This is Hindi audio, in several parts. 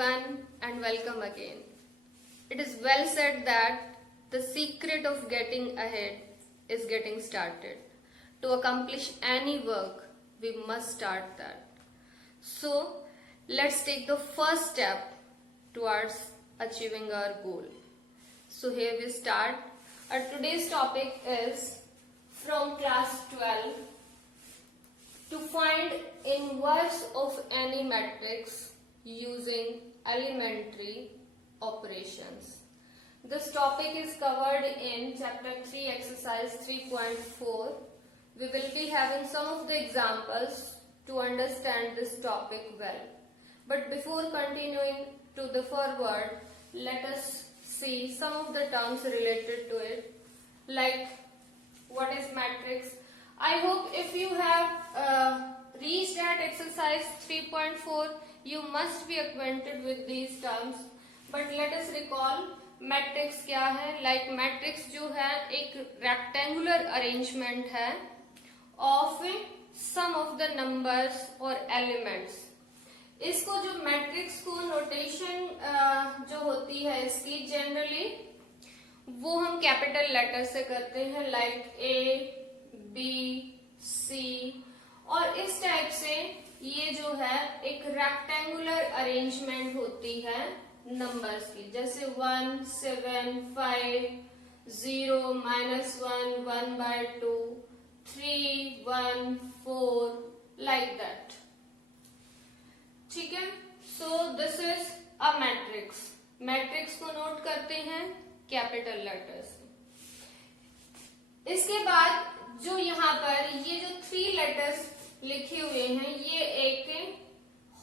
everyone and welcome again. It is well said that the secret of getting ahead is getting started. To accomplish any work, we must start that. So, let's take the first step towards achieving our goal. So, here we start. Our today's topic is from class 12 to find inverse of any matrix using elementary operations. This topic is covered in chapter 3 exercise 3.4. We will be having some of the examples to understand this topic well. But before continuing to the forward, let us see some of the terms related to it, like what is matrix. I hope if you have reached at exercise 3.4, you must be acquainted with these terms. But let us recall matrix क्या है. लाइक मैट्रिक्स जो है एक रेक्टेंगुलर अरेंजमेंट है of some of the numbers और एलिमेंट्स. इसको जो मैट्रिक्स को नोटेशन जो होती है इसकी जनरली वो हम कैपिटल लेटर से करते हैं, लाइक ए बी सी, और इस टाइप से ये जो है एक रेक्टेंगुलर अरेंजमेंट होती है नंबर्स की, जैसे 1, 7, 5, 0, -1, 1/2, 3, 1, 4, लाइक दैट. ठीक है. सो this is a matrix. Matrix को नोट करते हैं कैपिटल लेटर्स. इसके बाद जो यहाँ पर ये जो 3 लेटर्स लिखे हुए हैं ये एक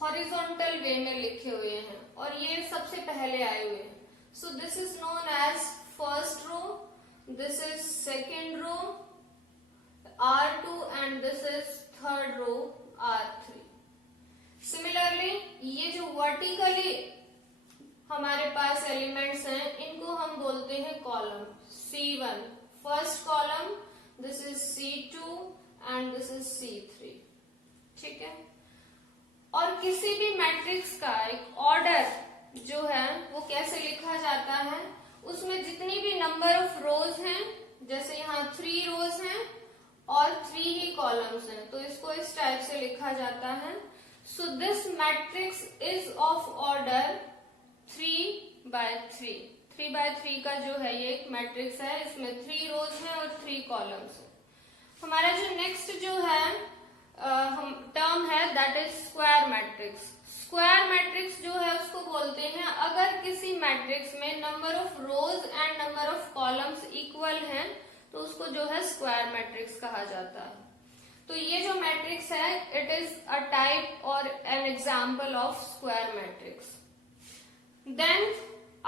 हॉरिजॉन्टल वे में लिखे हुए हैं और ये सबसे पहले आए हुए हैं. So this is known as first row, this is second row R2 and this is third row R3. Similarly ये जो वर्टिकली हमारे पास एलिमेंट्स हैं इनको हम बोलते हैं column. C1 first column, this is C2 and this is C3. ठीक है. और किसी भी मैट्रिक्स का एक ऑर्डर जो है वो कैसे लिखा जाता है, उसमें जितनी भी नंबर ऑफ रोज हैं, जैसे यहाँ 3 रोज हैं और 3 ही कॉलम्स हैं, तो इसको इस टाइप से लिखा जाता है. So this matrix is of order 3/3. 3/3 का जो है ये एक मैट्रिक्स है, इसमें 3 रोज हैं और 3 कॉलम्स हैं. हमारा जो नेक्स्ट जो है टर्म है that is square matrix. Square matrix जो है उसको बोलते हैं अगर किसी मैट्रिक्स में number of rows and number of columns equal हैं तो उसको जो है स्क्वायर मैट्रिक्स कहा जाता है. तो ये जो मैट्रिक्स है इट इज अ टाइप और an example of square matrix. Then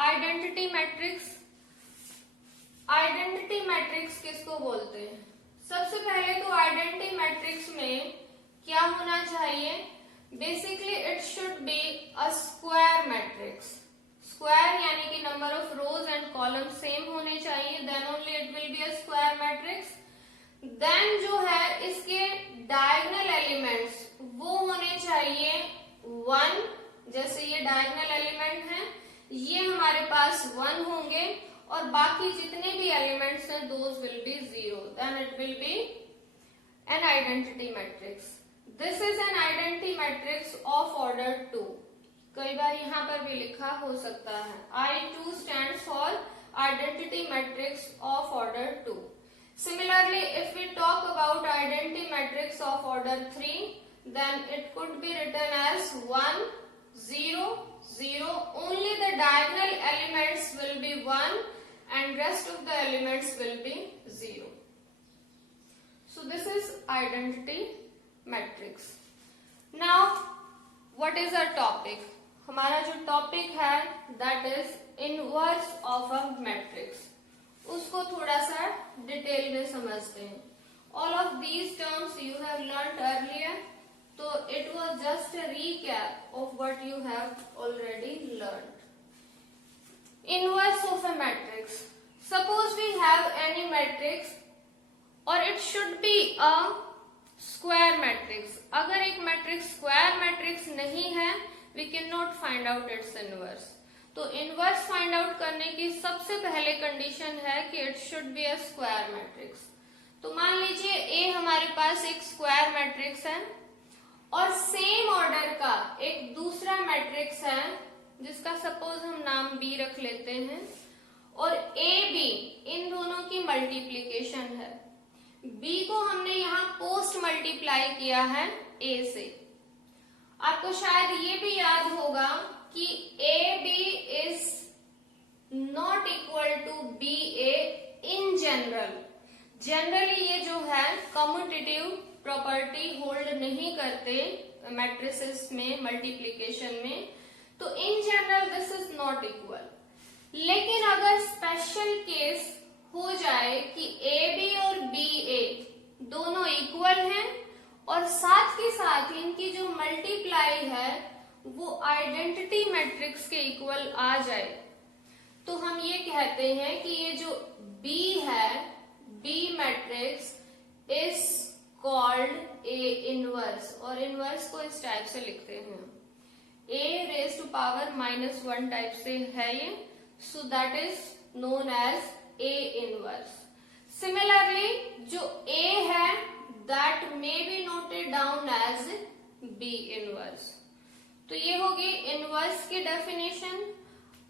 identity matrix. Identity matrix किसको बोलते हैं? सबसे पहले तो आइडेंटिटी मैट्रिक्स में क्या होना चाहिए? Basically it should be a square matrix. Square यानी कि number of rows and column same होने चाहिए, then only it will be a square matrix. Then जो है इसके डायगोनल एलिमेंट्स वो होने चाहिए 1. जैसे ये डायगोनल एलिमेंट है ये हमारे पास 1 होंगे और बाकी जितने भी एलिमेंट्स हैं those will be 0. Then it will be an identity matrix. This is an identity matrix of order 2. कई बार यहाँ पर भी लिखा हो सकता है I2 stands for identity matrix of order 2. Similarly, if we talk about identity matrix of order 3, then it could be written as 1, 0, 0. Only the diagonal elements will be 1 and rest of the elements will be 0. So this is identity matrix. Now what is our topic? हमारा जो टॉपिक है that is inverse of a matrix. उसको थोड़ा सा डिटेल में समझते हैं. All of these terms you have learnt earlier, so it was just a recap of what you have already learned. Inverse of a matrix. Suppose we have any matrix or it should be a square matrix. अगर एक मैट्रिक्स स्क्वायर मैट्रिक्स नहीं है we can not find out its inverse. तो इनवर्स फाइंड आउट करने की सबसे पहले कंडीशन है कि it should be a square matrix. तो मान लीजिए ए हमारे पास एक स्क्वायर मैट्रिक्स है और सेम ऑर्डर का एक दूसरा मैट्रिक्स है जिसका सपोज हम नाम बी रख लेते हैं, और ए बी इन दोनों की मल्टीप्लीकेशन है। बी को हमने यहाँ पोस्ट मल्टीप्लाई किया है ए से। आपको शायद ये भी याद होगा कि A B is not equal to B A in general. Generally ये जो है कम्यूटेटिव प्रॉपर्टी होल्ड नहीं करते मैट्रिसेस में मल्टीप्लीकेशन में, तो in general this is not equal. लेकिन अगर स्पेशल केस हो जाए कि ए बी और बी ए दोनों इक्वल हैं और साथ के साथ इनकी जो मल्टीप्लाई है वो आइडेंटिटी मैट्रिक्स के इक्वल आ जाए, तो हम ये कहते हैं कि ये जो बी है, B matrix is called A inverse. और इनवर्स को इस टाइप से लिखते हैं, A raise to power -1 type से है ये, so that is known as A inverse. Similarly जो ए है that may be noted down as B inverse. तो ये होगी इनवर्स की डेफिनेशन।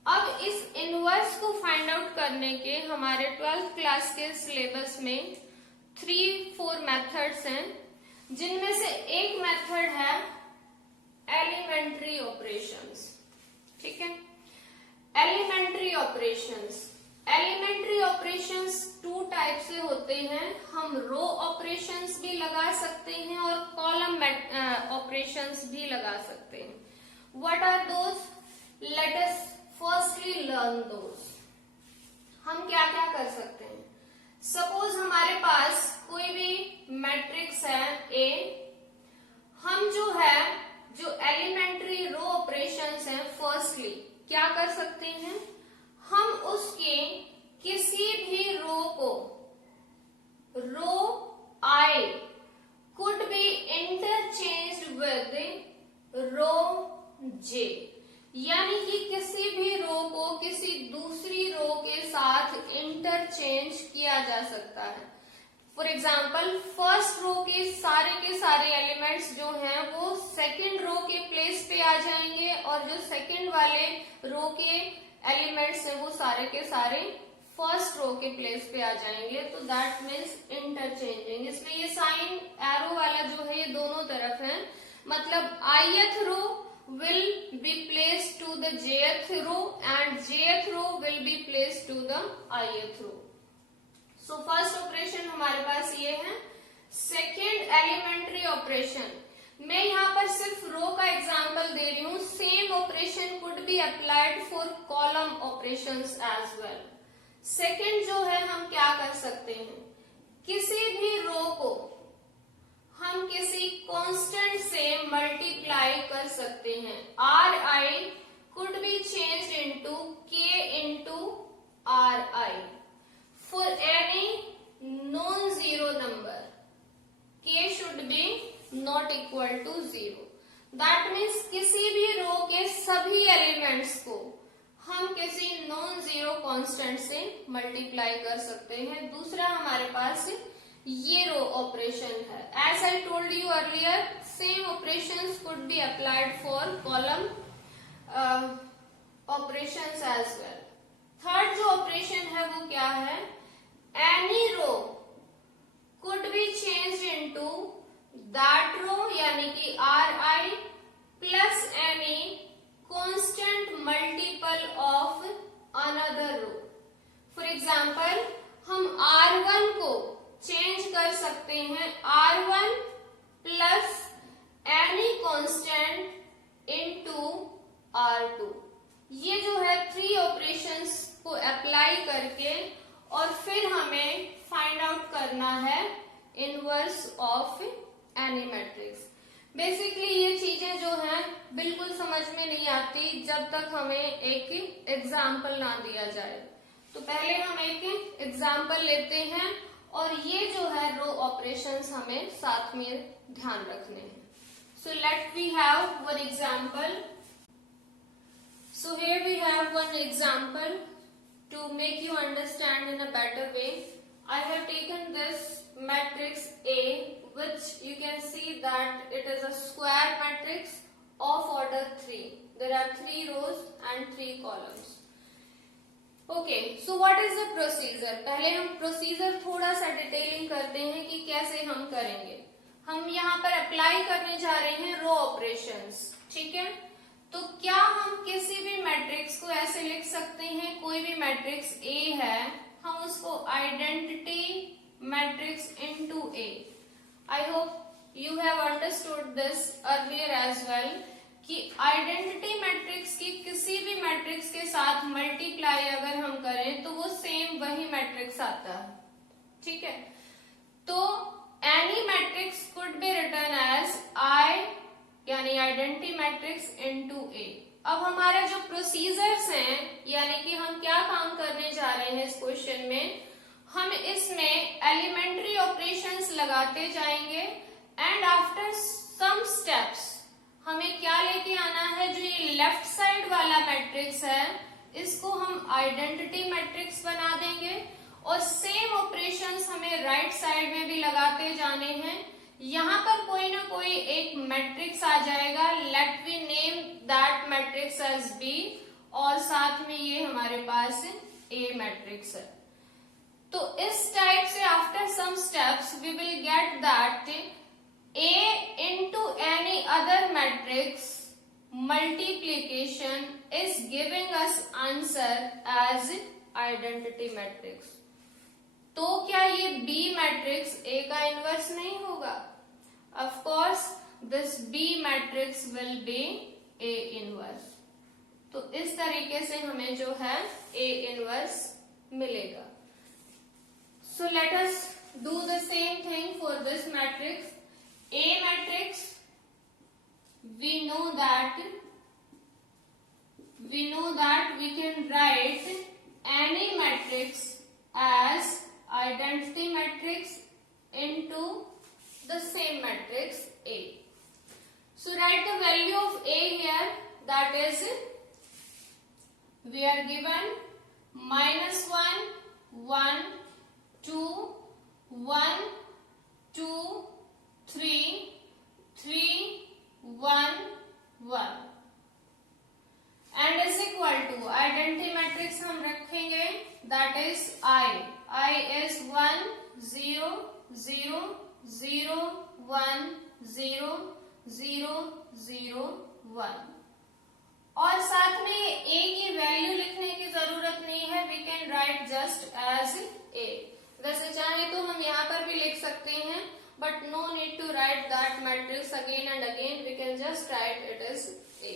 अब इस इनवर्स को फाइंड आउट करने के हमारे 12th क्लास के सिलेबस में 3-4 मेथड्स हैं, जिनमें से एक मेथड है एलिमेंट्री ऑपरेशंस। ठीक है, elementary operations. Elementary operations 2 type से होते हैं। हम रो ऑपरेशंस भी लगा सकते हैं और कॉलम ऑपरेशंस भी लगा सकते हैं। What are those? Let us firstly learn those. हम क्या क्या कर सकते हैं? सपोज हमारे पास कोई भी मैट्रिक्स है ए, हम जो एलिमेंट्री रो ऑपरेशंस हैं, फर्स्टली क्या कर सकते हैं, हम उसके किसी भी रो को, row I could be interchanged with row J, यानी कि किसी भी रो को किसी दूसरी रो के साथ इंटरचेंज किया जा सकता है। फॉर एग्जाम्पल, फर्स्ट रो के सारे एलिमेंट्स जो हैं वो सेकंड रो के प्लेस पे आ जाएंगे, और जो सेकंड वाले रो के एलिमेंट्स हैं वो सारे के सारे फर्स्ट रो के प्लेस पे आ जाएंगे। तो दैट मीन्स इंटरचेंजिंग। इसमें ये साइन एरो वाला जो है ये दोनों तरफ है, मतलब ith row will be placed to the jth row and jth row will be placed to the ith row. So first operation हमारे पास ये है। सेकेंड एलिमेंट्री ऑपरेशन, मैं यहाँ पर सिर्फ रो का एग्जांपल दे रही हूँ, same operation could be applied for column operations as well. Second जो है हम क्या कर सकते हैं, किसी भी रो को हम किसी कांस्टेंट से मल्टीप्लाई कर सकते हैं। R I could be changed into K into R I for any non zero number. K should be not equal to 0। That means किसी भी रो के सभी एलिमेंट्स को हम किसी नॉन जीरो कांस्टेंट से मल्टीप्लाई कर सकते हैं। दूसरा हमारे पास ये रो ऑपरेशन है। As I told you earlier, same operations could be applied for column operations as well. Third जो ऑपरेशन है वो क्या है, any row could be changed into that row, यानी कि R I plus any constant multiple of another row. For example, हम R1 को चेंज कर सकते हैं R1 plus any constant into R2। ये जो है 3 ऑपरेशंस को अप्लाई करके और फिर हमें फाइंड आउट करना है inverse of any matrix. Basically ये चीजें जो हैं बिल्कुल समझ में नहीं आती जब तक हमें एक एग्जाम्पल ना दिया जाए। तो पहले हम एक एग्जाम्पल लेते हैं और ये जो है रो ऑपरेशंस हमें साथ में ध्यान रखने हैं। So let we have one example. So here we have one example to make you understand in a better way. I have taken this matrix A, which you can see that it is a square matrix of order 3. There are 3 rows and 3 columns. Okay, so what is the procedure? पहले हम प्रोसीजर थोड़ा सा डिटेलिंग करते हैं कि कैसे हम करेंगे. हम यहाँ पर अप्लाई करने जा रहे हैं रो ऑपरेशंस, ठीक है. तो क्या हम किसी भी मैट्रिक्स को ऐसे लिख सकते हैं, कोई भी मैट्रिक्स A है, हम उसको identity matrix into A. I hope you have understood this earlier as well कि आइडेंटिटी मैट्रिक्स की किसी भी मैट्रिक्स के साथ मल्टीप्लाई अगर हम करें तो वो सेम वही मैट्रिक्स आता है, ठीक है. तो any matrix could be written as I यानी आइडेंटिटी मैट्रिक्स इनटू ए. अब हमारे जो प्रोसीजर्स हैं, यानी कि हम क्या काम करने जा रहे हैं इस क्वेश्चन में, हम इसमें एलिमेंट्री ऑपरेशंस लगाते जाएंगे एंड आफ्टर सम स्टेप्स हमें क्या लेके आना है, जो ये लेफ्ट साइड वाला मैट्रिक्स है इसको हम आइडेंटिटी मैट्रिक्स बना देंगे और सेम ऑपरेशंस हमें राइट साइड में भी लगाते जाने हैं. यहाँ पर कोई ना कोई एक मैट्रिक्स आ जाएगा, let we name that matrix as B, और साथ में ये हमारे पास ए मैट्रिक्स है. तो इस टाइप से after some steps we will get that A into any other matrix multiplication is giving us answer as identity matrix. तो क्या ये B मैट्रिक्स A का इनवर्स नहीं होगा? Of course, this B matrix will be A inverse. तो इस तरीके से हमें जो है A inverse मिलेगा. So let us do the same thing for this matrix. A matrix, we know that we can write any matrix as identity matrix into the same matrix A. So write the value of A here, that is we are given -1, 1, 2, 1, 2, 3, 3, 1, 1 and is equal to identity matrix हम रखेंगे, that is I is 1, 0, 0, 0, 1, 0, 0, 0, 1 और साथ में A की वैल्यू लिखने की जरूरत नहीं है, we can write just as A. वैसे चाहे तो हम यहाँ पर भी लिख सकते हैं, but no need to write that matrix again and again, we can just write it as A.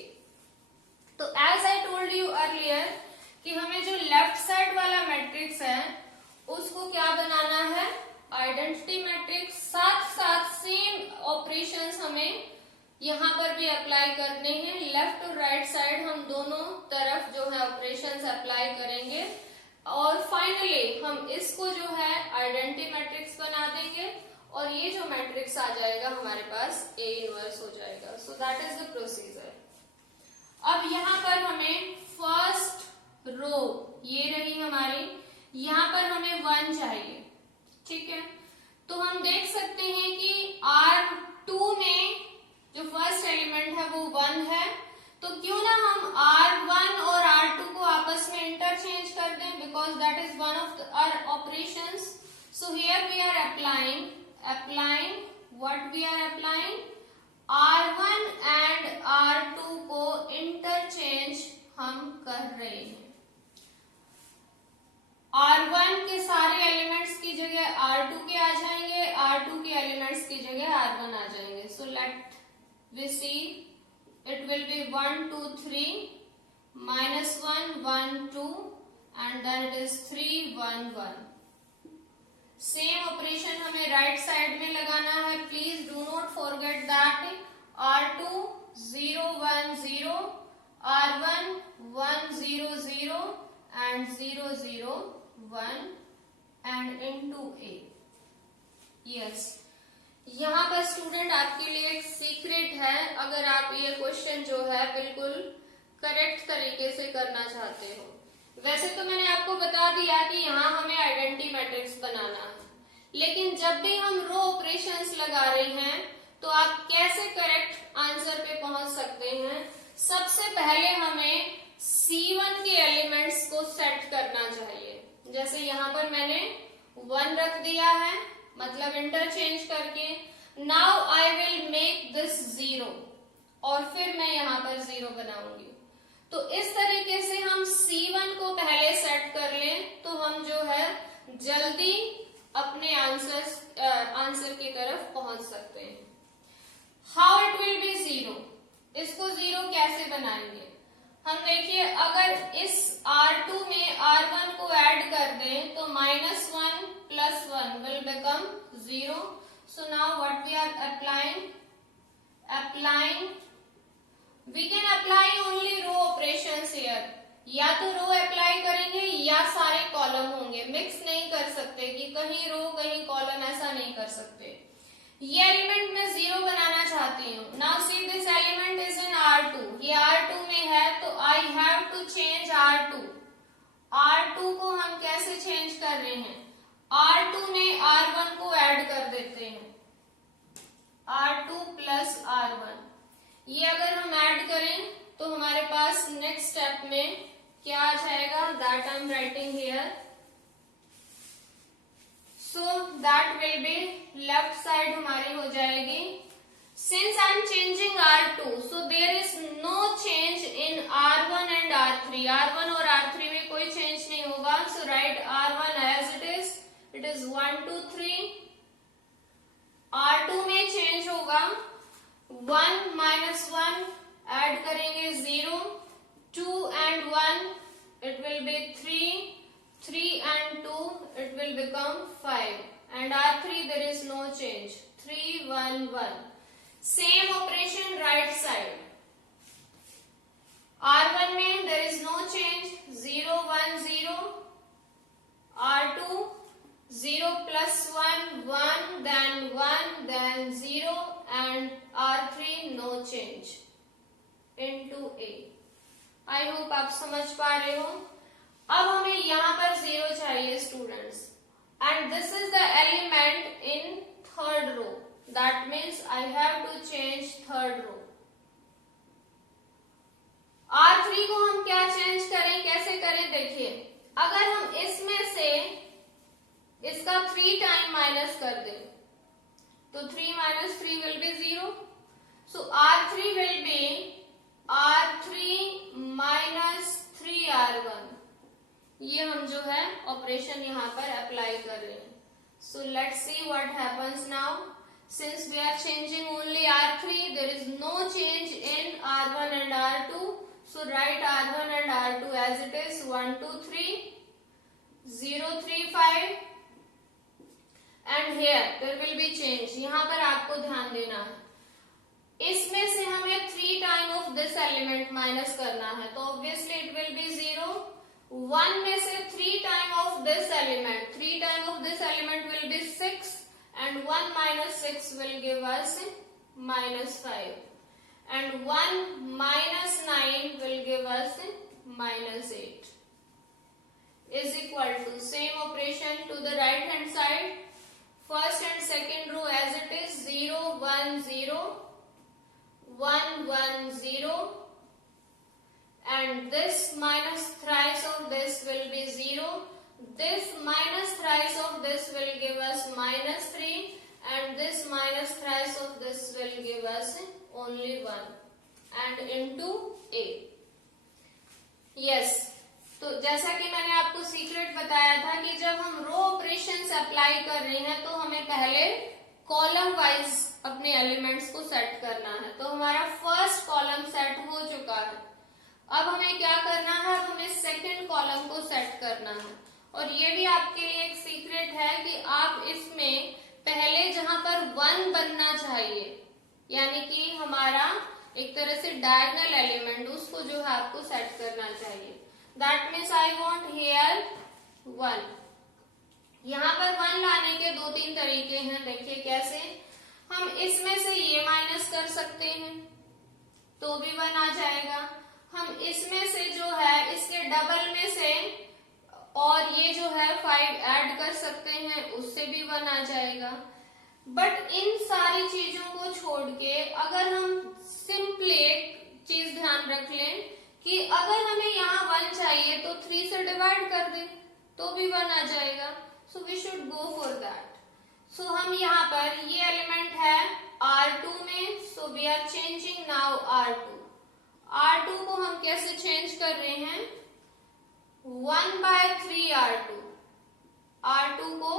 तो as I told you earlier कि हमें जो लेफ्ट साइड वाला मैट्रिक्स है उसको क्या बनाना है, आइडेंटिटी मैट्रिक्स. साथ साथ सेम ऑपरेशंस हमें यहाँ पर भी अप्लाई करने हैं, लेफ्ट और राइट साइड हम दोनों तरफ जो है ऑपरेशंस अप्लाई करेंगे और फाइनली हम इसको जो है आइडेंटिटी मैट्रिक्स बना देंगे और ये जो मैट्रिक्स आ जाएगा हमारे पास A इनवर्स हो जाएगा. सो दैट इज द प्रोसीजर. अब यहाँ पर हमें फर्स्ट रो ये रही हमारी, यहाँ पर हमें 1 चाहिए, ठीक है. तो हम देख सकते हैं कि R2 में जो फर्स्ट एलिमेंट है वो 1 है, तो क्यों ना हम R1 और R2 को आपस में इंटरचेंज कर दें, because that is one of our operations. So here we are applying what we are applying, R1 and R2 को इंटरचेंज हम कर रहे हैं. R1 के सारे एलिमेंट्स की जगह R2 के आ जाएंगे, R2 के एलिमेंट्स की जगह R1 आ जाएंगे. So let we see, it will be 1, 2, 3 -1, 1, 2 and then it is 3, 1, 1. Same operation हमें राइट साइड में लगाना है. Please do not forget that R2 0, 1, 0, R1 1, 0, 0 and 0, 0, 1 and into A. Yes. यहाँ पर स्टूडेंट आपके लिए एक सीक्रेट है, अगर आप ये क्वेश्चन जो है बिल्कुल करेक्ट तरीके से करना चाहते हो। वैसे तो मैंने आपको बता दिया कि यहाँ हमें आइडेंटिटी मैट्रिक्स बनाना है, लेकिन जब भी हम रो ऑपरेशंस लगा रहे हैं तो आप कैसे करेक्ट आंसर पे पहुंच सकते हैं। सबसे पहले हमें C1 के एलिमेंट्स को सेट करना चाहिए। जैसे यहाँ पर मैंने 1 रख दिया है, मतलब इंटरचेंज करके। Now I will make this 0 और फिर मैं यहाँ पर 0 बनाऊंगी। तो इस तरीके से हम C1 को पहले सेट कर लें तो हम जो है जल्दी अपने आंसर की तरफ पहुंच सकते हैं। हाउ इट विल बी 0, इसको 0 कैसे बनाएंगे। हम देखिए, अगर इस R2 में R1 को ऐड कर दें तो -1 + 1 will become 0. So now what we are applying we can apply only row operations here. या तो रो अप्लाई करेंगे या सारे कॉलम होंगे, मिक्स नहीं कर सकते कि कहीं रो कहीं कॉलम, ऐसा नहीं कर सकते। ये एलिमेंट मैं 0 बनाना चाहती हूँ। Now see this element is in R2, ये R2 में है तो आई हैव टू चेंज R2 को हम कैसे चेंज कर रहे हैं, R2 में R1 को ऐड कर देते हैं, R2 + R1। ये अगर हम ऐड करें तो हमारे पास नेक्स्ट स्टेप में क्या आ जाएगा, that I am writing here. So that will be left side हमारी हो जाएगी। Since I am changing R2 so there is no change in R1 and R3। R1 और R3 में कोई चेंज नहीं होगा। So right R1 as it is 1 2 3। R2 में चेंज होगा, 1 - 1 ऐड करेंगे 0, 2 and 1 it will be 3, 3 and 2 it will become 5, and R3 there is no change, 3 1 1. Same operation right side, R1 में there is no change, 0 1 0, R2 0 + 1 1, then 1 then 0, and R3 no change into A. I hope आप समझ पा रहे हो। अब हमें यहाँ पर 0 चाहिए students, and this is the element in third row, that means I have to change third row. R3 को हम क्या चेंज करें, कैसे करें, देखिए अगर हम इसमें से इसका 3 टाइम माइनस कर दें तो 3 - 3 will be 0. So R3 will B R3 - 3R1। ये हम जो है ऑपरेशन यहाँ पर अप्लाई कर रहे हैं। So let's see what happens now. Since we are changing only R3, there is no change in R1 and R2. So right R1 and R2 as it is, 1 2 3, 0 3 5, and here there will be change. यहाँ पर आपको ध्यान देना है, इसमें से हमें 3 time of this element minus करना है तो ऑब्वियसली इट विल बी 0. 1 में से 3 time of this element, 3 time of this element will be 6, and 1 - 6 will give us -5, and 1 - 9 will give us -8, is equal to same operation to the right hand side. First and second row as it is, 0 1 0, 1 1 0, and this minus thrice of this will be 0. This minus thrice of this will give us -3, and this minus thrice of this will give us only 1, and into A. Yes. तो जैसा कि मैंने आपको सीक्रेट बताया था कि जब हम रो ऑपरेशंस अप्लाई कर रहे हैं तो हमें पहले कॉलम वाइज अपने एलिमेंट्स को सेट करना है। तो हमारा फर्स्ट कॉलम सेट हो चुका है। अब हमें क्या करना है, अब हमें सेकंड कॉलम को सेट करना है। और ये भी आपके लिए एक सीक्रेट है कि आप इसमें पहले जहां पर 1 बनना चाहिए, यानी कि हमारा एक तरह से डायगोनल एलिमेंट, उसको जो है आपको सेट करना चाहिए। That means I want here 1। यहाँ पर 1 लाने के 2-3 तरीके हैं। देखिए कैसे, हम इसमें से ये माइनस कर सकते हैं तो भी 1 आ जाएगा। हम इसमें से जो है इसके डबल में से और ये जो है 5 ऐड कर सकते हैं, उससे भी 1 आ जाएगा। बट इन सारी चीजों को छोड़ के अगर हम सिंपली एक चीज ध्यान रख लें कि अगर हमें यहाँ 1 चाहिए तो 3 से डिवाइड कर दें तो भी 1 आ जाएगा। So we should go for that. So हम यहाँ पर ये एलिमेंट है R2 में, so we are changing now R2। R2 को हम कैसे चेंज कर रहे हैं? 1/3 R2। R2 को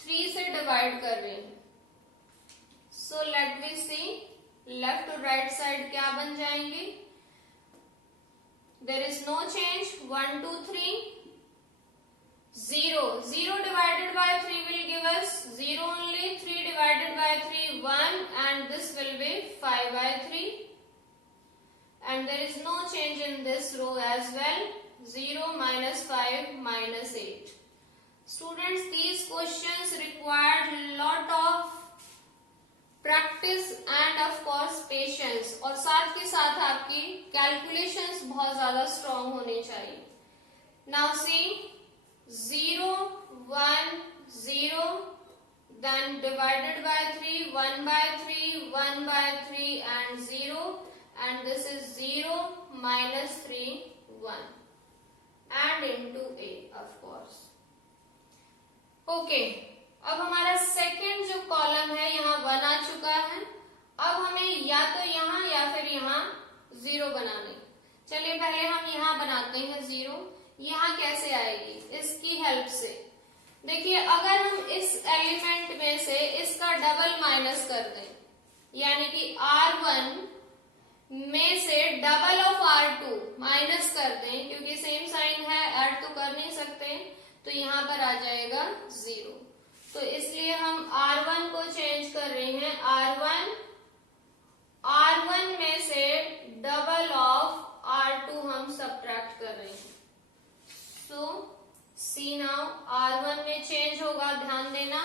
3 से डिवाइड कर रहे हैं। So let we see left और राइट साइड क्या बन जाएंगे। There is no change. 1 2 3 0 0 divided by 3 will give us 0 only. 3 divided by 3 1 and this will be 5/3 and there is no change in this row as well. 0 minus 5 minus 8. Students, these questions required lot of practice and of course patience और साथ के साथ आपकी calculations बहुत ज्यादा strong होनी चाहिए। Now see 0 1 0 then divided by 3 1/3 1/3 and 0 and this is 0 minus 3 1 and into a of course. Okay, अब हमारा सेकेंड जो कॉलम है यहाँ 1 आ चुका है। अब हमें या तो यहाँ या फिर यहाँ 0 बनाने। चलिए पहले हम यहाँ बनाते हैं 0। यहाँ कैसे आएगी? इसकी हेल्प से देखिए, अगर हम इस एलिमेंट में से इसका डबल माइनस कर दें, यानी कि R1 में से डबल ऑफ R2 माइनस कर दें, क्योंकि सेम साइन है, ऐड तो कर नहीं सकते, तो यहाँ पर आ जाएगा 0। तो इसलिए हम R1 को चेंज कर रहे हैं। R1 में से डबल ऑफ R2 हम सब्ट्रैक्ट कर रहे हैं। सो सी नाउ R1 में चेंज होगा, ध्यान देना।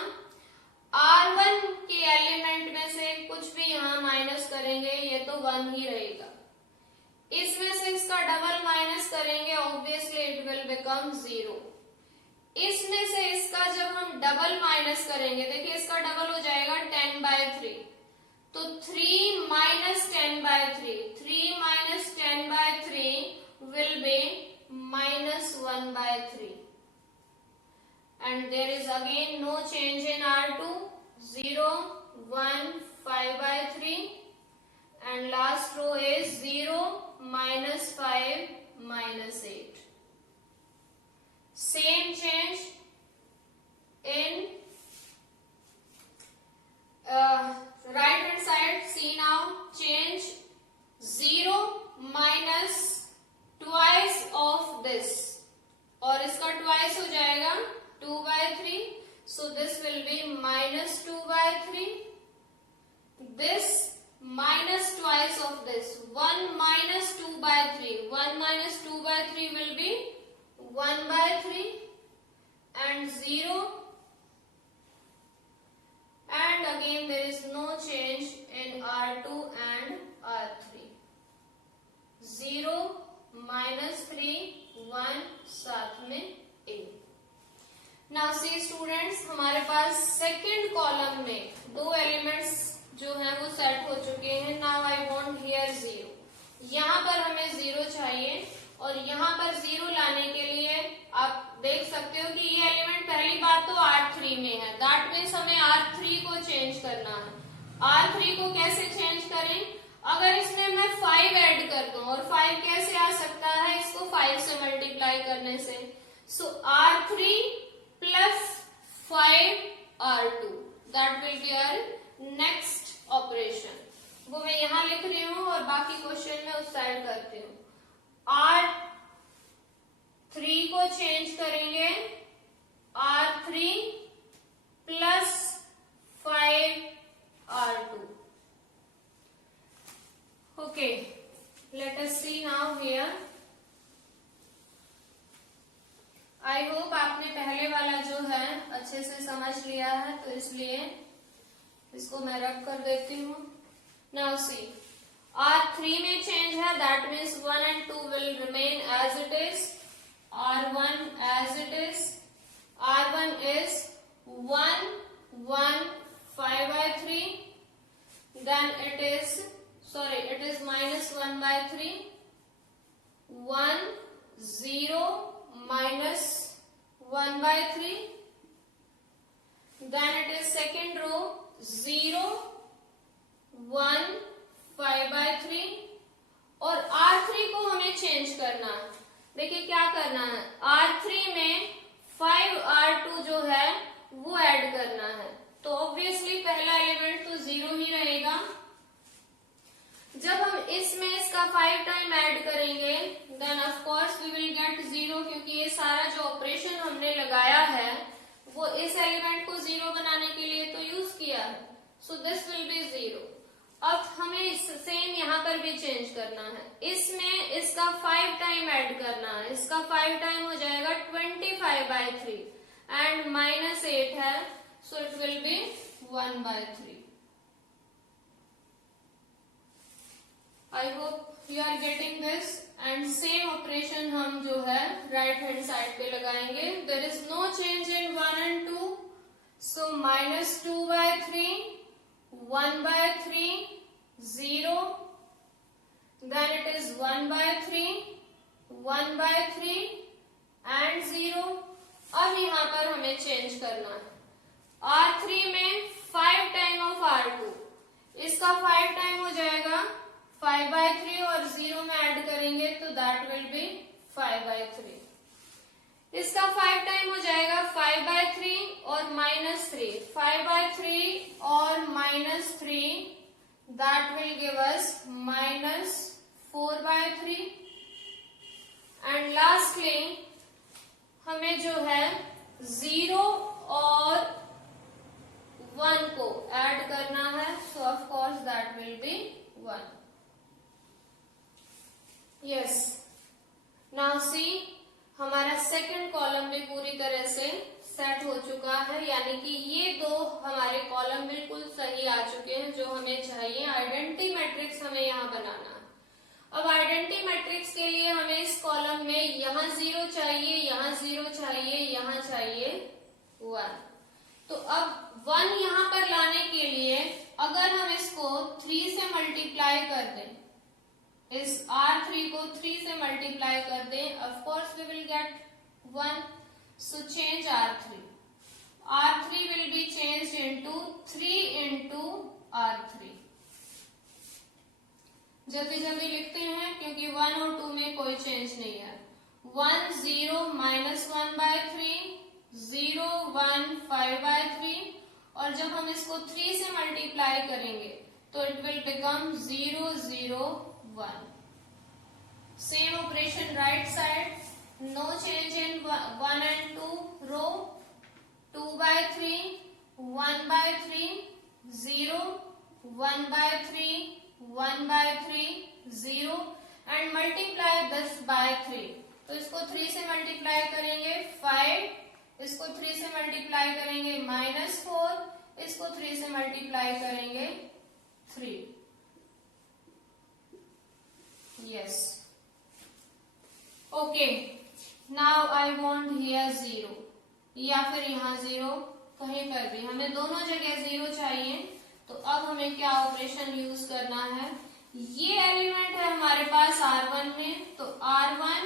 R1 के एलिमेंट में से कुछ भी यहाँ माइनस करेंगे, ये तो 1 ही रहेगा। इसमें से इसका डबल माइनस करेंगे, ऑब्वियसली इट विल बिकम 0। इसमें से इसका जब हम डबल माइनस करेंगे, देखिए इसका डबल हो जाएगा 10/3, तो 3 minus 10/3, 3 minus 10/3 will be minus 1/3 and there is again no change in R2, 0 1 5/3 and last row is 0 minus 5 minus 8. Same change in right hand side. See now, change 0 minus twice of this और इसका twice हो जाएगा 2/3. So this will be minus 2/3. This minus twice of this, 1 minus 2/3. 1 minus 2/3 will be 1/3 and 0 and again there is no change in R2 and R3. 0 minus 3 1 साथ में A. Now see students, हमारे पास सेकेंड कॉलम में दो एलिमेंट्स जो हैं वो सेट हो चुके हैं। Now I want here 0. यहाँ पर हमें 0 चाहिए और यहाँ पर 0 लाने के लिए आप देख सकते हो कि ये एलिमेंट पहली बात तो R3 में है, दैट मीन्स हमें R3 को चेंज करना है। R3 को कैसे चेंज करें? अगर इसमें मैं 5 ऐड कर दूं, और 5 कैसे आ सकता है? इसको 5 से मल्टीप्लाई करने से। So R3 plus 5 R2, that will be our next operation. वो मैं यहाँ लिख रही हूँ और बाकी क्वेश्चन में उस साइड करती हूँ। R3 को चेंज करेंगे, R3 plus 5 R2. Okay, let us see now here. I hope आपने पहले वाला जो है अच्छे से समझ लिया है, तो इसलिए इसको मैं रख कर देती हूँ। Now see, R3 में चेंज है, है, that means 1 and 2 will remain as it is. R1 as it is. R1 is 1, 1, 5 by 3. Then it is minus 1 by 3. 1, 0, minus 1 by 3. Then it is second row 0, 1, 5 by 3. और R3 को हमें चेंज करना है. देखिए क्या करना है, R3 में 5R2 जो है वो ऐड करना है. तो ऑब्वियसली पहला एलिमेंट तो 0 ही रहेगा. जब हम इसमें इसका 5 टाइम ऐड करेंगे then of course we will get 0, क्योंकि ये सारा जो ऑपरेशन हमने लगाया है वो इस एलिमेंट को 0 बनाने के लिए तो यूज किया है. So this will be 0. अब हमें सेम यहाँ पर भी चेंज करना है. इसमें इसका 5 टाइम ऐड करना है. इसका 5 टाइम हो जाएगा 25 by 3 एंड माइनस 8 है, so it will be 1 by 3. I hope you are getting this. And same operation हम जो है राइट हैंड साइड पे लगाएंगे. There is no change in 1 and 2, so minus 2 by 3, 1 by 3, 0, then it is 1 by 3, 1 by 3 and 0. अब यहाँ पर हमें चेंज करना है. R3 में 5 टाइम ऑफ R2, इसका 5 टाइम हो जाएगा 5 by 3 और 0 में ऐड करेंगे तो दैट विल बी 5 by 3. इसका 5 टाइम हो जाएगा 5 by 3 और माइनस 3. 5 by 3 और minus 3, that will give us minus 4 by 3. And lastly हमें जो है 0 और 1 को ऐड करना है, सो of course that will be 1. Yes, now see हमारा सेकंड कॉलम भी पूरी तरह से सेट हो चुका है, यानी कि ये दो हमारे कॉलम बिल्कुल सही आ चुके हैं जो हमें चाहिए. आइडेंटिटी मैट्रिक्स हमें यहाँ बनाना है. अब आइडेंटिटी मैट्रिक्स के लिए हमें इस कॉलम में यहाँ 0 चाहिए, यहाँ 0 चाहिए, यहाँ चाहिए 1. तो अब 1 यहाँ पर लाने के लिए अगर हम इसको 3 से मल्टीप्लाई कर दें, इस R3 को 3 से मल्टीप्लाई कर दें, of course we will get 1. So change R3. R3 will be changed into 3 into R3. जल्दी जल्दी लिखते हैं क्योंकि 1 और 2 में कोई चेंज नहीं है. 1, 0, minus 1 by 3, 0, 1, 5 by 3. और जब हम इसको 3 से मल्टीप्लाई करेंगे तो it will become 0, 0, 1. Same operation right side. No change in 1 and 2 row. 2 by 3, 1 by 3, 0, 1 by 3, 1 by 3, 0 and multiply this by 3. तो इसको 3 से मल्टीप्लाई करेंगे 5, इसको 3 से मल्टीप्लाई करेंगे -4, इसको 3 से मल्टीप्लाई करेंगे 3. Yes. Okay. Now I want here 0. या फिर यहाँ 0, कहीं पर भी हमें दोनों जगह 0 चाहिए. तो अब हमें क्या ऑपरेशन यूज करना है, ये एलिमेंट है हमारे पास R1 में, तो R1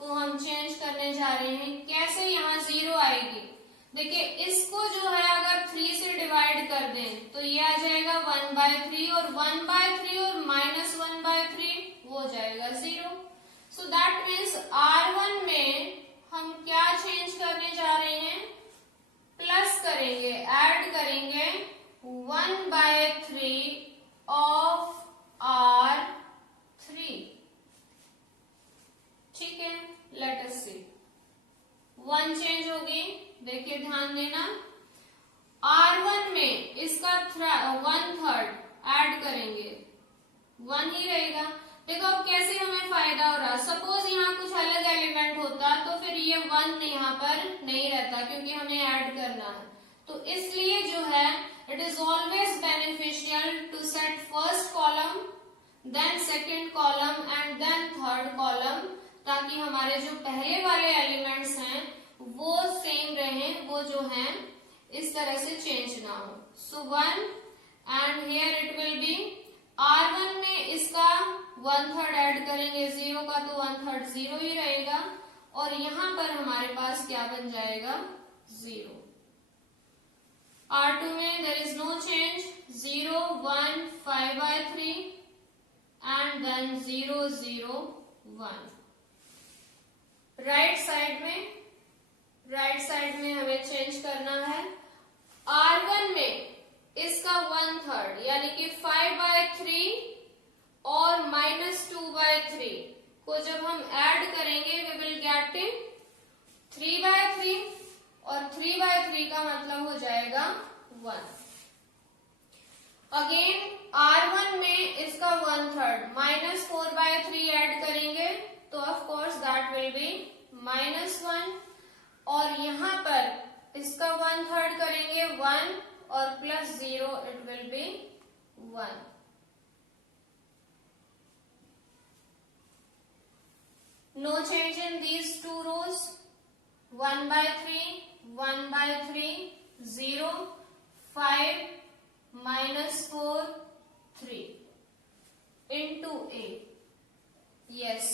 को हम चेंज करने जा रहे हैं. कैसे यहाँ 0 आएगी, देखिए इसको जो है अगर 3 से डिवाइड कर दें तो ये आ जाएगा 1 by 3 और 1 by 3 और माइनस 1 by 3 वो हो जाएगा 0. सो दैट मीन्स R1 में हम क्या चेंज करने जा रहे हैं, प्लस करेंगे, ऐड करेंगे 1 by 3 ऑफ R3. ठीक है, लेट अस सी. 1 चेंज होगी, देखिए ध्यान देना. R1 में इसका 1/3 ऐड करेंगे, 1 ही रहेगा. देखो अब कैसे हमें फायदा हो रहा. सपोज यहाँ कुछ अलग एलिमेंट होता तो फिर ये 1 यहाँ पर नहीं रहता क्योंकि हमें ऐड करना है. तो इसलिए जो है it is always beneficial to set first column then second column and then third column, ताकि हमारे जो पहले वाले एलिमेंट्स हैं वो सेम रहें, वो जो हैं इस तरह से चेंज ना हो. सो 1 and here it will B R1 में इसका 1/3 ऐड करेंगे 0 का, तो 1/3 0 ही रहेगा, और यहां पर हमारे पास क्या बन जाएगा 0. R2 में there is no change, 0 1 5/3 and then 0 0 1. Right side में हमें चेंज करना है. R1 में इसका 1/3 यानी कि 5/3 और -2/3 को जब हम ऐड करेंगे we will get 3/3, और 3/3 का मतलब हो जाएगा 1. अगेन R1 में इसका 1/3 -4/3 ऐड करेंगे तो of course that will be -1, और यहां पर इसका 1/3 करेंगे 1 और +0 it will be 1. No change in these two rows. 1/3 1/3 0 5 -4 3 into a. Yes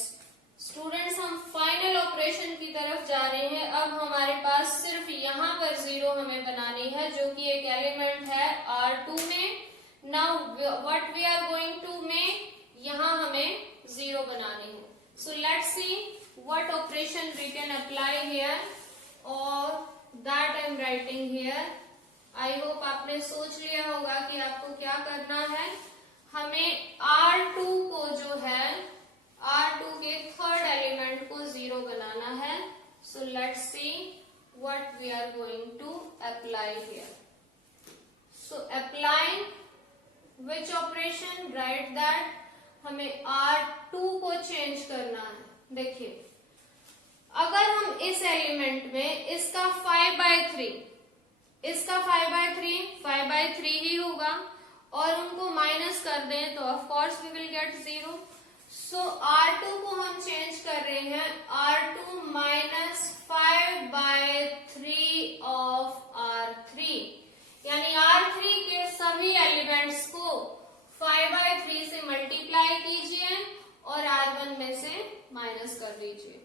students, हम फाइनल ऑपरेशन की तरफ जा रहे हैं. अब हमारे पास सिर्फ यहाँ पर 0 हमें बनानी है, जो कि एक एलिमेंट है R2 में. Now what we are going to make, यहाँ हमें 0 बनानी है. So let's see what operation we can apply here, और that I am writing here. I hope आपने सोच लिया होगा कि आपको क्या करना है. हमें R2 को जो है R2 के थर्ड एलिमेंट को 0 बनाना है. So let's see what we are going to apply here. So applying which operation, right that हमें R2 को चेंज करना है. देखिए, अगर हम इस एलिमेंट में इसका 5/3 ही होगा और उनको माइनस कर दें तो of course we will get 0. So R2 को हम चेंज कर रहे हैं R2 -5/3 ऑफ R3, यानी R3 के सभी एलिमेंट्स को 5/3 से मल्टीप्लाई कीजिए और R1 में से माइनस कर दीजिए.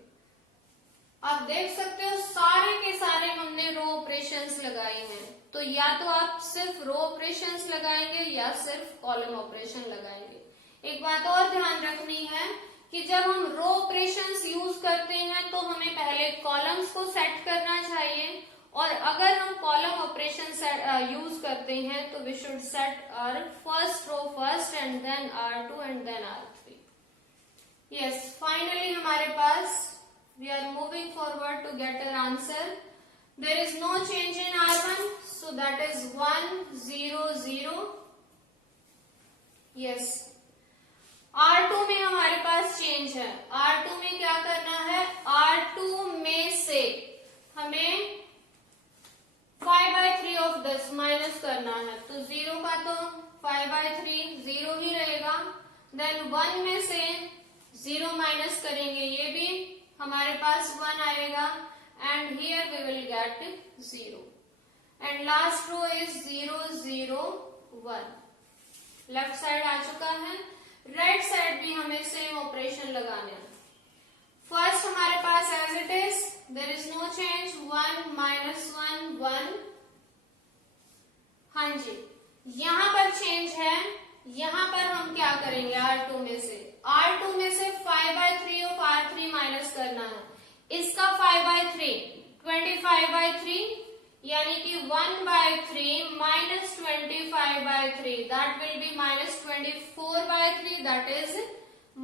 आप देख सकते हो सारे के सारे हमने रो ऑपरेशंस लगाए हैं. तो या तो आप सिर्फ रो ऑपरेशंस लगाएंगे या सिर्फ कॉलम ऑपरेशन लगाएंगे. एक बात और ध्यान रखनी है कि जब हम रो ऑपरेशंस यूज करते हैं तो हमें पहले कॉलम्स को सेट करना चाहिए, और अगर हम कॉलम ऑपरेशन यूज करते हैं तो we should set our first row first and then R2 and then R3. Yes, finally हमारे पास we are moving forward to get our answer. There is no change in R1, so that is 1 0 0. Yes. R2 में हमारे पास चेंज है. R2 में क्या करना है, R2 में से हमें 5/3 ऑफ 10 माइनस करना है. तो 0 का तो 5/3 0 ही रहेगा. देन 1 में से 0 माइनस करेंगे, ये भी हमारे पास 1 आएगा, and here we will get 0. And last row is 0 0 1. Left side आ चुका है. राइट साइड भी हमें सेम ऑपरेशन लगाने हैं. फर्स्ट हमारे पास as it is, there is no change, 1 -1 1. हाँ जी, यहां पर चेंज है. यहां पर हम क्या करेंगे, R2 में से 5/3 ऑफ R3 माइनस करना है. इसका 5/3 25/3, यानी कि 1/3 minus 25/3, that will be minus 24/3, that is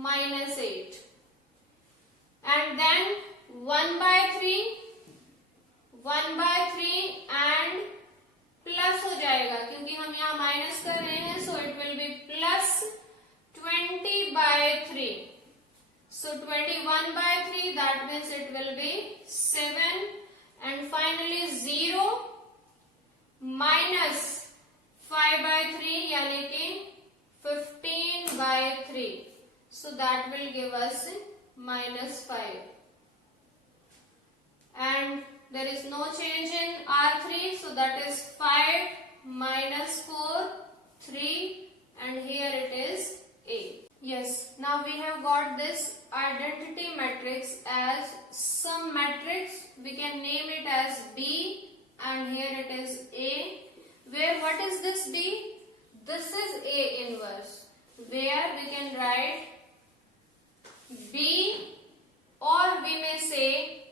-8. And then 1/3 and plus हो जाएगा क्योंकि हम यहाँ माइनस कर रहे हैं, so it will be plus 20/3. So 21/3, that means it will be 7. And finally 0 minus 5/3 यानी कि 15 by 3. So that will give us minus 5. And there is no change in R3. So that is 5 minus 4, 3. And here it is A. Yes, now we have got this identity matrix as some matrix. We can name it as B and here it is A. Where what is this B? This is A inverse. Where we can write B or we may say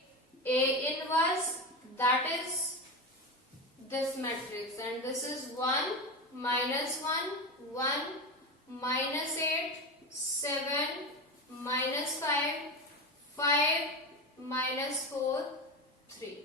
A inverse, that is this matrix, and this is 1 minus 1, 1 minus 8, 7 minus 5, 5 minus 4, 3.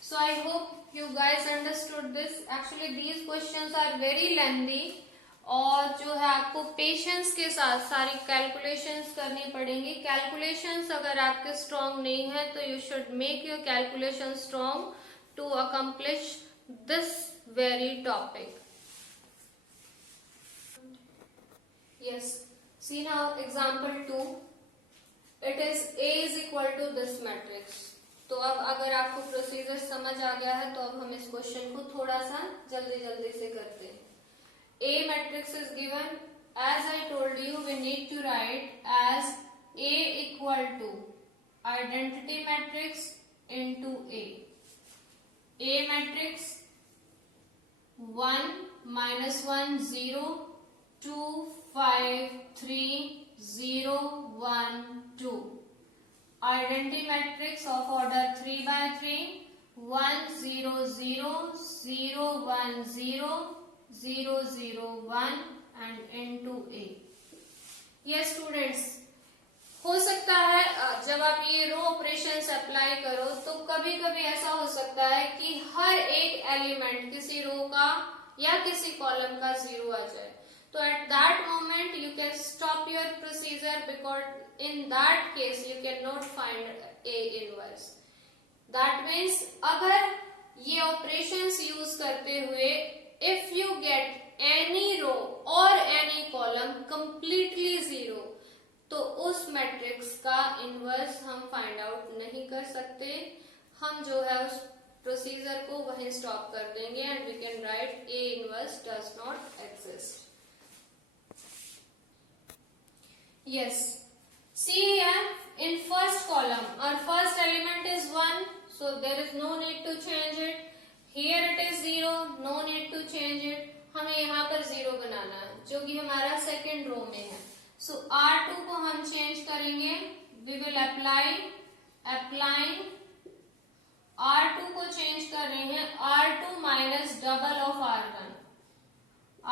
So I hope you guys understood this. Actually these questions are very lengthy और जो है आपको पेशेंस के साथ सारी कैलकुलेशंस करनी पड़ेंगी. कैलकुलेशंस अगर आपके स्ट्रॉन्ग नहीं है तो you should make your calculation strong to accomplish this very topic. Yes, see now example 2. It is A is equal to this matrix. तो अब अगर आपको प्रोसीजर समझ आ गया है तो अब हम इस क्वेश्चन को थोड़ा सा जल्दी से करते हैं. A matrix is given. As I told you, we need to write as A equal to identity matrix into A. A matrix 1 minus 1 0 2 5 3 0 1 2. Identity matrix of order 3 by 3 1 0 0 0 1 0 0 0 1 and into A. Yes students, हो सकता है जब आप ये रो ऑपरेशंस अप्लाई करो तो कभी कभी ऐसा हो सकता है कि हर एक एलिमेंट किसी रो का या किसी कॉलम का 0 आ जाए. तो at that moment you can stop your procedure because in that case you can not find A inverse. That means अगर ये ऑपरेशंस यूज करते हुए if you get any row or any column completely 0 तो उस मैट्रिक्स का इनवर्स हम फाइंड आउट नहीं कर सकते. हम जो है उस प्रोसीजर को वहीं स्टॉप कर देंगे and we can write A inverse does not exist. Yes, see here in first column our first element is 1, so there is no need to change it. Here it is 0, no need to change it. हमें यहाँ पर 0 बनाना है जो कि हमारा सेकेंड रो में है. So R2 को हम चेंज करेंगे. We will applying R2 को चेंज कर रहे हैं R2 minus double of R1.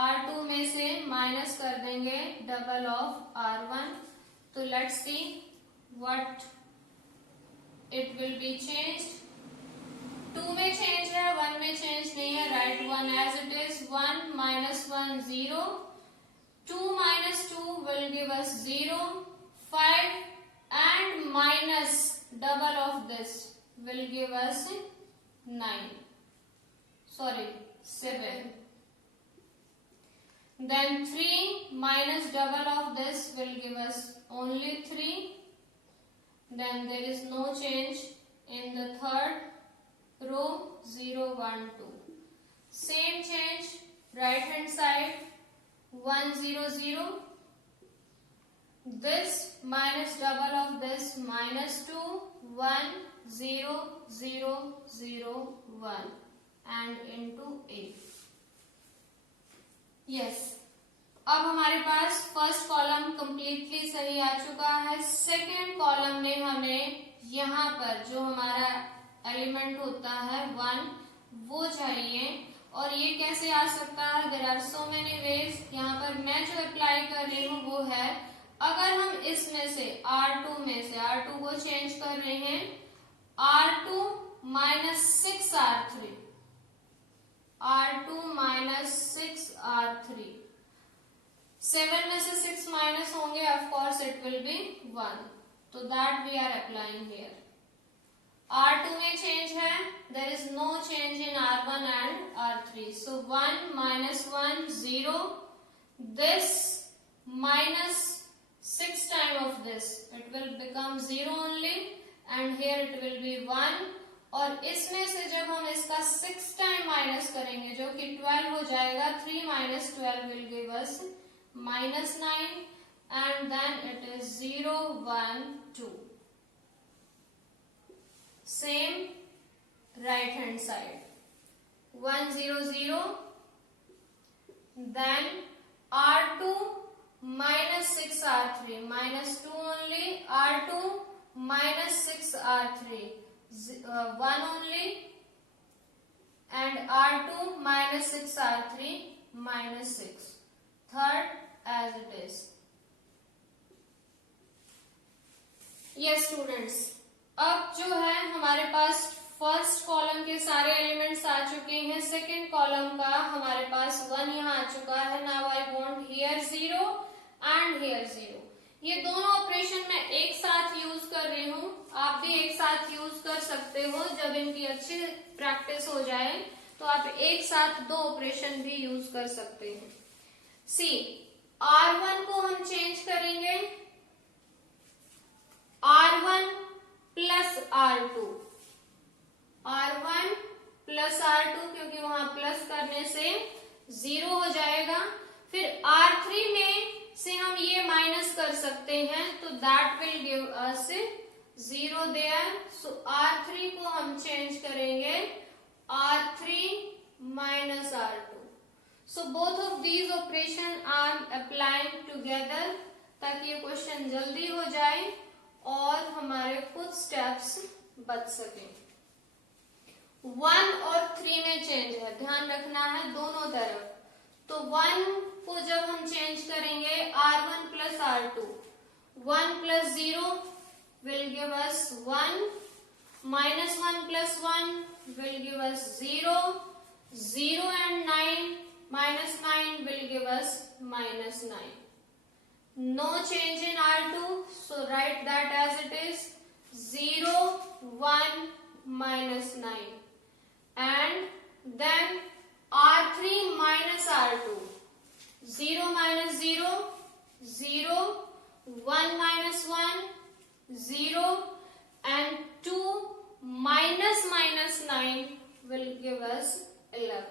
R2 में से माइनस कर देंगे डबल ऑफ R1. तो let's see what it will be changed. 2 में चेंज है, 1 में चेंज नहीं है. Write 1 as it is. 1 minus 1 0. 2 minus 2 will give us 0. 5 and minus double of this will give us 9. Sorry, 7. Then 3 minus double of this will give us only 3. Then there is no change in the third row. 0 1 2. Same change right hand side. 1 0 0. This minus double of this minus 2 1 0 0 0 1 and into A. Yes, अब हमारे पास फर्स्ट कॉलम कंप्लीटली सही आ चुका है. सेकेंड कॉलम में हमें यहाँ पर जो हमारा एलिमेंट होता है 1 वो चाहिए. और ये कैसे आ सकता है? There are so many ways. यहाँ पर मैं जो अप्लाई कर रही हूँ वो है अगर हम इसमें से R2 में से R2 को चेंज कर रहे हैं R2 minus 6 R3. R2 minus 6 R3. 7 में से 6 माइनस होंगे, of course it will be 1. तो that we are applying here. R2 में चेंज है, there is no change in R1 and R3. So 1 minus 1 0. this minus 6 time of this, it will become 0 only, and here it will be 1. और इसमें से जब हम इसका 6 टाइम माइनस करेंगे जो कि 12 हो जाएगा, 3 minus 12 will give us minus 9, and then it is 0 1 2. Same right hand side, 1 0 0, then R2 minus 6 R3, minus 2 only, R2 minus 6 R3, 1 only, and R2 minus 6 R3 minus 6. Third as it is. Yes students, अब जो है हमारे पास फर्स्ट कॉलम के सारे एलिमेंट्स आ चुके हैं, सेकेंड कॉलम का हमारे पास 1 यहाँ आ चुका है. Now I want here 0 and here 0. ये दोनों ऑपरेशन मैं एक साथ यूज कर रही हूँ, आप भी एक साथ यूज कर सकते हो. जब इनकी अच्छी प्रैक्टिस हो जाए तो आप एक साथ दो ऑपरेशन भी यूज कर सकते हैं. सी, R1 को हम चेंज करेंगे R1 plus R2, R1 plus R2, क्योंकि वहां प्लस करने से 0 हो जाएगा. फिर R3 में से हम ये माइनस कर सकते हैं, तो that will give us 0 there. So R3 को हम चेंज करेंगे R3 minus R2. So both of these operation I am applying together, ताकि ये क्वेश्चन जल्दी हो जाए और हमारे कुछ स्टेप्स बच सके. 1 और 3 में चेंज है, ध्यान रखना है दोनों तरफ. तो 1 को जब हम चेंज करेंगे R1 plus R2, 1 plus 0 will give us 1, minus 1 plus 1 will give us 0, 0 and 9 minus 9 will give us minus 9. No change in R2, so write that as it is 0, 1 minus 9, and then R3 minus R2, 0 minus 0, 0, 1 minus 1, 0, and 2 minus minus 9 will give us 11.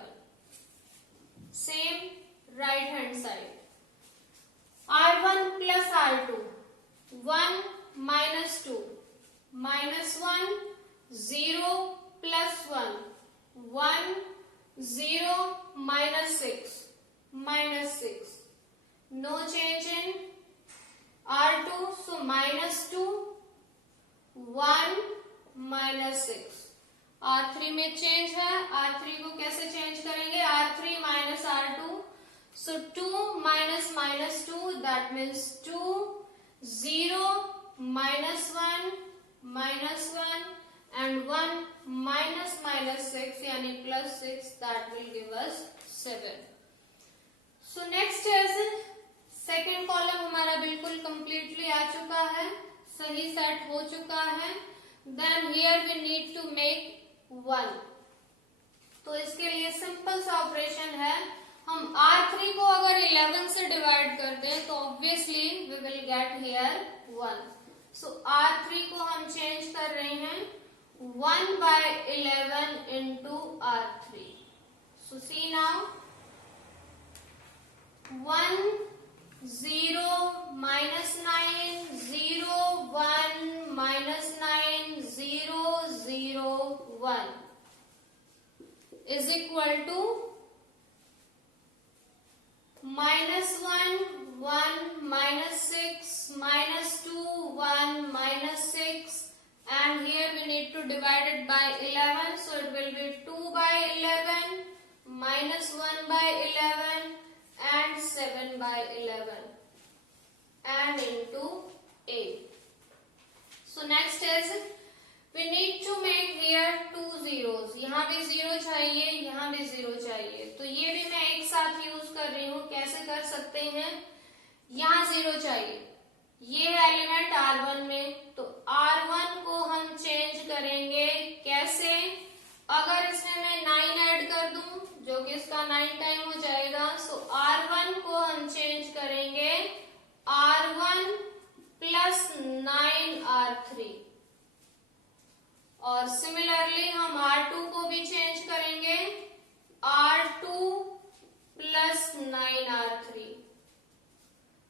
Same right hand side. R1 plus R2, 1 minus 2, minus 1, 0 plus 1, 1, 0 minus 6, minus 6. No change in R2, so minus 2, 1 minus 6. R3 में चेंज है, R3 को कैसे चेंज करेंगे? R3 minus R2, so 2 minus minus 2, that means 2, 0 minus 1 minus 1, and 1 minus minus 6 यानी plus 6, that will give us 7. So next is second column हमारा बिल्कुल कंप्लीटली आ चुका है, सही सेट हो चुका है. Then here we need to make 1. तो इसके लिए सिंपल सा ऑपरेशन है. हम R3 को अगर 11 से डिवाइड कर दें तो obviously we will get here 1. So R3 को हम चेंज कर रहे हैं 1 by 11 into R3. So see now, 1 0 minus 9 0 1 minus 9 0 0 1 is equal to minus 1 1 minus 6 minus 2 1 minus 6, and here we need to divide it by 11, so it will be 2 by 11 minus 1 by 11 and 7 by 11 and into 8. So next is we need to make here 2 zeros. यहाँ भी 0 चाहिए, यहाँ भी 0 चाहिए, तो ये भी मैं एक साथ यूज कर रही हूँ. कैसे कर सकते हैं? यहाँ 0 चाहिए, ये एलिमेंट R1 में, तो R1 को हम चेंज करेंगे. कैसे? अगर इसमें मैं 9 ऐड कर दूं, जो कि इसका 9 टाइम हो जाएगा, सो R1 को हम चेंज और सिमिलरली हम R2 को भी चेंज करेंगे, R2 plus 9R3.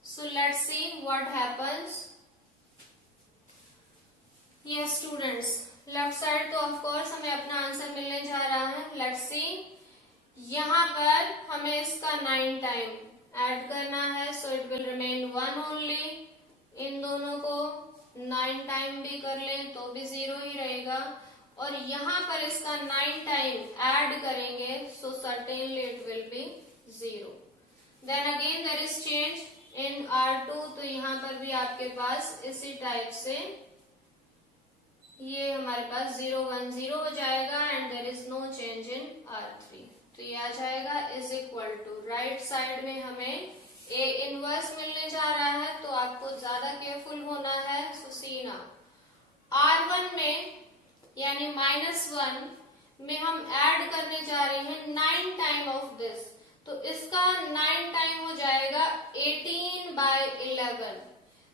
So let's see what happens. Yes students, left side तो ऑफ कोर्स हमें अपना आंसर मिलने जा रहा है. लेट्स सी, यहाँ पर हमें इसका 9 टाइम ऐड करना है, so it will remain 1 only. इन दोनों को 9 टाइम भी कर लें तो भी 0 ही रहेगा, और यहाँ पर इसका 9 टाइम ऐड करेंगे, so certainly it will be 0. Then again there is change in R2, तो यहाँ पर भी आपके पास इसी टाइप से ये हमारे पास 0 1 0 हो जाएगा, and there is no change in R3. तो ये आ जाएगा is equal to, right side में हमें A इनवर्स मिलने जा रहा है, तो आपको ज्यादा केयरफुल होना है. सो सी ना, R1 में यानी -1 में हम ऐड करने जा रहे हैं 9 टाइम ऑफ दिस, तो इसका 9 टाइम हो जाएगा 18/11.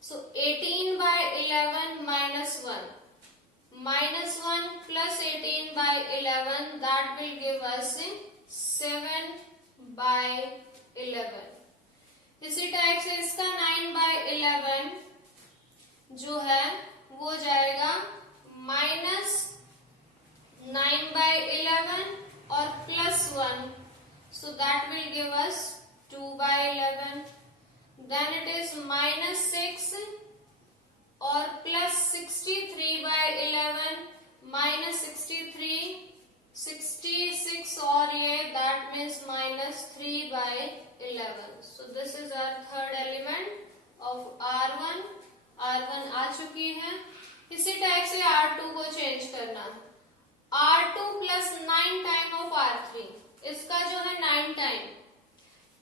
सो 18/11 -1 -1 plus 18/11, that will give us 7/11. इसी टाइप से इसका 9/11 जो है वो जाएगा -9/11 और +1, so that will give us 2/11. Then it is -6 और +63/11, -66 और ये that means -3/11. So this is our third element of R1. R1 आ चुकी है. इसी टाइप से R2 को चेंज करना है. R2 plus 9 time of R3, इसका जो है 9 टाइम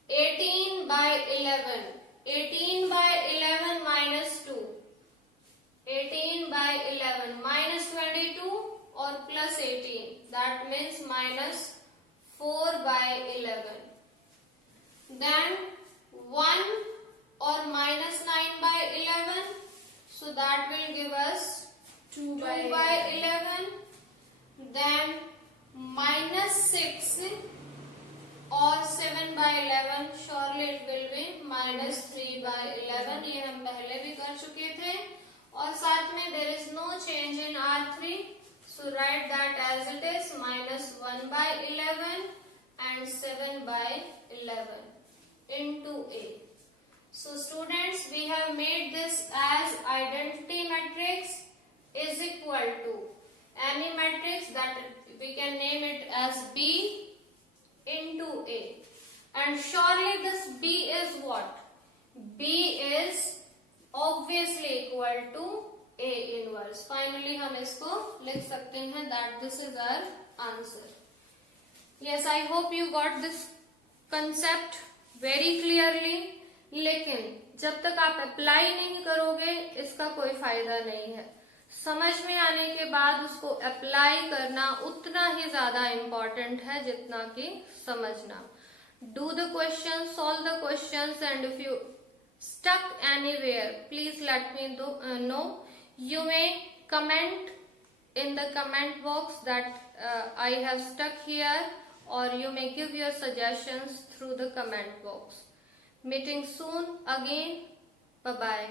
18/11, 18/11 -2, 18/11 -22 और +18, that means -4/11. Then 1 और -9/11, so that will give us 2/11. Then -6 और 7/11, surely it will be -3/11. ये हम पहले भी कर चुके थे. और साथ में there is no change in R3, so write that as it is, -1/11 and 7/11 into A. So students, we have made this as identity matrix is equal to any matrix that we can name it as B into A, and surely this B is what? B is obviously equal to A inverse. Finally हम इसको लिख सकते हैं that this is our answer. Yes, I hope you got this concept very clearly. लेकिन जब तक आप अप्लाई नहीं करोगे इसका कोई फायदा नहीं है. समझ में आने के बाद उसको अप्लाई करना उतना ही ज्यादा इम्पोर्टेंट है जितना कि समझना. Do the questions, solve the questions, and if you stuck anywhere, please let me know. You may comment in the comment box that I have stuck here, or you may give your suggestions through the comment box. Meeting soon again. Bye bye.